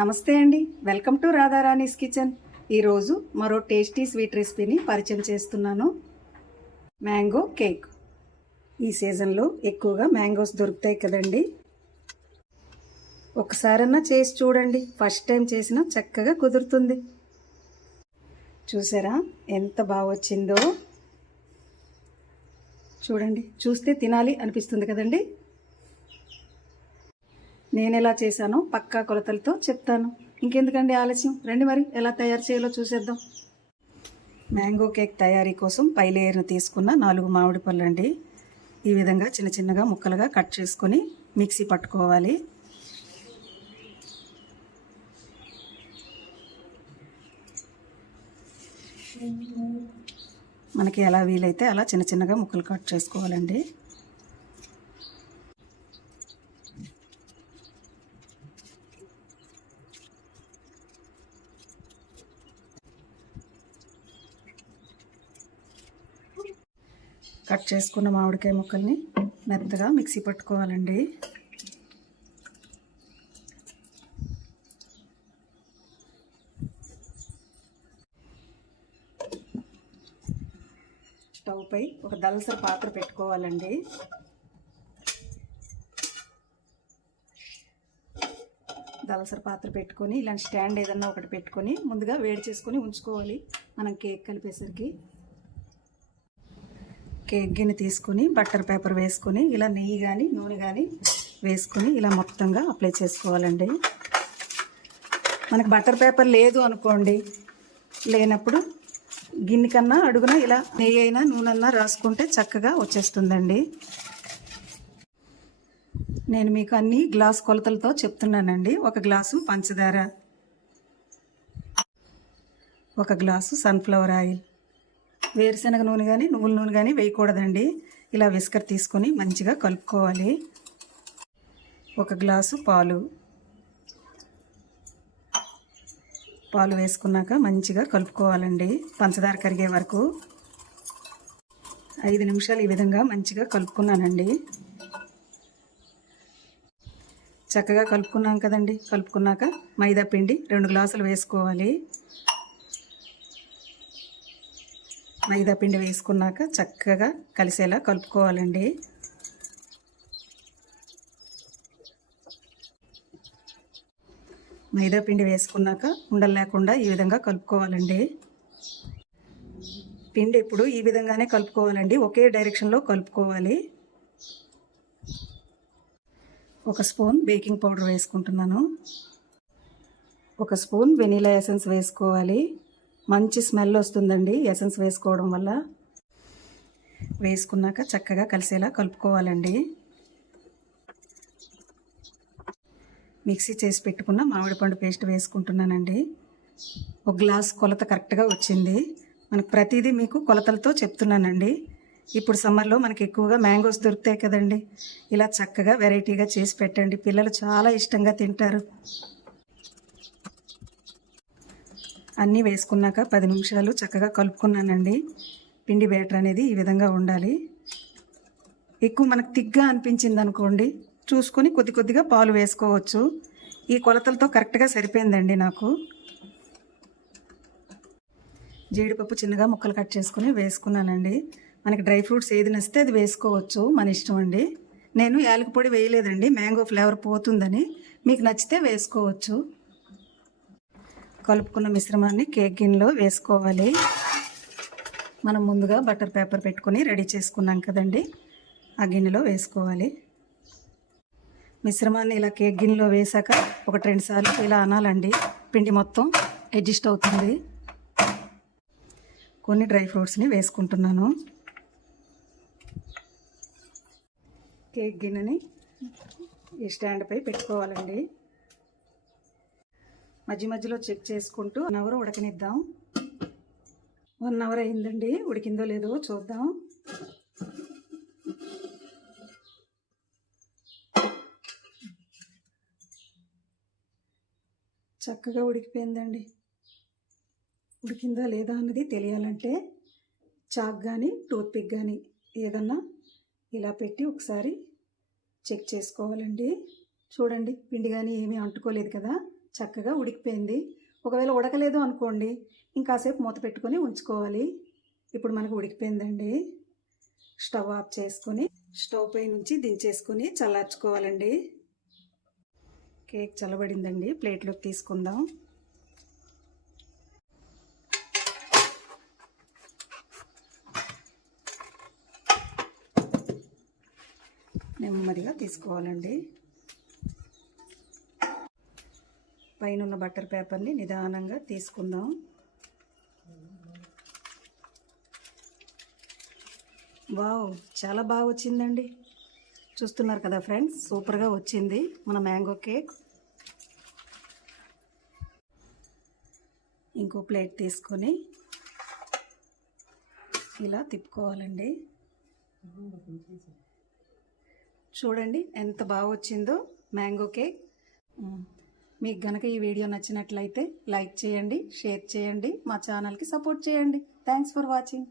నమస్తే అండి, welcome to రాధారాణీస్ kitchen. ఈరోజు మరో టేస్టీ స్వీట్ రెసిపీని పరిచయం చేస్తున్నాను. Mango cake. ఈ సీజన్లో ఎక్కువగా మ్యాంగోస్ దొరుకుతాయి కదండి. ఒకసారన్నా చేసి చూడండి, ఫస్ట్ టైం చేసినా చక్కగా కుదురుతుంది. చూసారా ఎంత బాగా వచ్చిందో? చూడండి, చూస్తే తినాలి అనిపిస్తుంది కదండి. నేను ఎలా చేశానో పక్కా కొలతలతో చెప్తాను. ఇంకెందుకండి ఆలస్యం, రండి మరి ఎలా తయారు చేయాలో చూసేద్దాం. మ్యాంగో కేక్ తయారీ కోసం పై లేయర్ను తీసుకున్న 4 మామిడి పళ్ళు అండి. ఈ విధంగా చిన్న చిన్నగా ముక్కలుగా కట్ చేసుకొని మిక్సీ పట్టుకోవాలి. మనకి ఎలా వీలైతే అలా చిన్న చిన్నగా ముక్కలు కట్ చేసుకోవాలండి. కట్ చేసుకున్న మామిడికాయ ముక్కల్ని మెత్తగా మిక్సీ పట్టుకోవాలండి. స్టవ్ పై ఒక దలసరి పాత్ర పెట్టుకోవాలండి. దలసరి పాత్ర పెట్టుకొని ఇలాంటి స్టాండ్ ఏదన్నా ఒకటి పెట్టుకొని ముందుగా వేడి చేసుకొని ఉంచుకోవాలి. మనం కేక్ కలిపేసరికి కేక్ గిన్నె తీసుకొని బటర్ పేపర్ వేసుకొని ఇలా నెయ్యి కానీ నూనె కానీ వేసుకొని ఇలా మొత్తంగా అప్లై చేసుకోవాలండి. మనకు బటర్ పేపర్ లేదు అనుకోండి, లేనప్పుడు గిన్నె కన్నా అడుగున ఇలా నెయ్యి అయినా నూనె అయినా రాసుకుంటే చక్కగా వచ్చేస్తుందండి. నేను మీకు అన్ని గ్లాస్ కొలతలతో చెప్తున్నానండి. 1 గ్లాసు పంచదార, 1 గ్లాసు సన్ఫ్లవర్ ఆయిల్, వేరుశనగ నూనె కానీ నువ్వుల నూనె కానీ వేయకూడదండి. ఇలా విస్కర్ తీసుకొని మంచిగా కలుపుకోవాలి. 1 గ్లాసు పాలు వేసుకున్నాక మంచిగా కలుపుకోవాలండి, పంచదార కరిగే వరకు. 5 నిమిషాలు ఈ విధంగా మంచిగా కలుపుకున్నానండి. చక్కగా కలుపుకున్నాం కదండి. కలుపుకున్నాక మైదా పిండి 2 గ్లాసులు వేసుకోవాలి. మైదా పిండి వేసుకున్నాక చక్కగా కలిసేలా కలుపుకోవాలండి. మైదా పిండి వేసుకున్నాక ఉండలు లేకుండా ఈ విధంగా కలుపుకోవాలండి. పిండి ఎప్పుడు ఈ విధంగానే కలుపుకోవాలండి, ఒకే డైరెక్షన్లో కలుపుకోవాలి. 1 స్పూన్ బేకింగ్ పౌడర్ వేసుకుంటున్నాను. 1 స్పూన్ వెనీలా ఎసెన్స్ వేసుకోవాలి. మంచి స్మెల్ వస్తుందండి ఎసెన్స్ వేసుకోవడం వల్ల. వేసుకున్నాక చక్కగా కలిసేలా కలుపుకోవాలండి. మిక్సీ చేసి పెట్టుకున్న మామిడి పండు పేస్ట్ వేసుకుంటున్నానండి. 1 గ్లాస్ కొలత కరెక్ట్గా వచ్చింది. మనకు ప్రతిదీ మీకు కొలతలతో చెప్తున్నానండి. ఇప్పుడు సమ్మర్లో మనకి ఎక్కువగా మ్యాంగోస్ దొరుకుతాయి కదండి. ఇలా చక్కగా వెరైటీగా చేసి పెట్టండి, పిల్లలు చాలా ఇష్టంగా తింటారు. అన్నీ వేసుకున్నాక 10 నిమిషాలు చక్కగా కలుపుకున్నానండి. పిండి బ్యాటర్ అనేది ఈ విధంగా ఉండాలి. ఎక్కువ మనకు తిగ్గా అనిపించింది అనుకోండి, చూసుకొని కొద్ది కొద్దిగా పాలు వేసుకోవచ్చు. ఈ కొలతలతో కరెక్ట్గా సరిపోయిందండి నాకు. జీడిపప్పు చిన్నగా ముక్కలు కట్ చేసుకుని వేసుకున్నానండి. మనకి డ్రై ఫ్రూట్స్ ఏది నచ్చితే అది వేసుకోవచ్చు, మన ఇష్టం అండి. నేను యాలకుల పొడి వేయలేదండి, మ్యాంగో ఫ్లేవర్ పోతుందని. మీకు నచ్చితే వేసుకోవచ్చు. కలుపుకున్న మిశ్రమాన్ని కేక్ గిన్నెలో వేసుకోవాలి. మనం ముందుగా బటర్ పేపర్ పెట్టుకొని రెడీ చేసుకున్నాం కదండి, ఆ గిన్నెలో వేసుకోవాలి. మిశ్రమాన్ని ఇలా కేక్ గిన్నెలో వేసాక 1-2 సార్లు ఇలా అనాలండి, పిండి మొత్తం అడ్జస్ట్ అవుతుంది. కొన్ని డ్రై ఫ్రూట్స్ని వేసుకుంటున్నాను. కేక్ గిన్నెని ఈ స్టాండ్ పై పెట్టుకోవాలండి. మధ్య మధ్యలో చెక్ చేసుకుంటూ 1 అవర్ ఉడకనిద్దాం. 1 అవర్ అయిందండి, ఉడికిందో లేదో చూద్దాం. చక్కగా ఉడికిపోయిందండి. ఉడికిందా లేదా అన్నది తెలియాలంటే చాక్ కానీ టూత్పిక్ కానీ ఏదన్నా ఇలా పెట్టి ఒకసారి చెక్ చేసుకోవాలండి. చూడండి, పిండి కానీ ఏమీ అంటుకోలేదు కదా, చక్కగా ఉడికిపోయింది. ఒకవేళ ఉడకలేదు అనుకోండి, ఇంకాసేపు మూత పెట్టుకొని ఉంచుకోవాలి. ఇప్పుడు మనకు ఉడికిపోయిందండి. స్టవ్ ఆఫ్ చేసుకొని స్టవ్ పై నుంచి దించేసుకొని చల్లార్చుకోవాలండి. కేక్ చల్లబడిందండి, ప్లేట్లోకి తీసుకుందాం. నెమ్మదిగా తీసుకోవాలండి. పైన ఉన్న బటర్ పేపర్ని నిదానంగా తీసుకుందాం. వావ్, చాలా బాగా వచ్చిందండి. చూస్తున్నారు కదా ఫ్రెండ్స్, సూపర్గా వచ్చింది మన మ్యాంగో కేక్. ఇంకో ప్లేట్ తీసుకొని ఇలా తిప్పుకోవాలండి. చూడండి ఎంత బాగా వచ్చిందో మ్యాంగో కేక్. మీకు గనక ఈ వీడియో నచ్చినట్లయితే లైక్ చేయండి, షేర్ చేయండి, మా ఛానల్కి సపోర్ట్ చేయండి. Thanks for watching.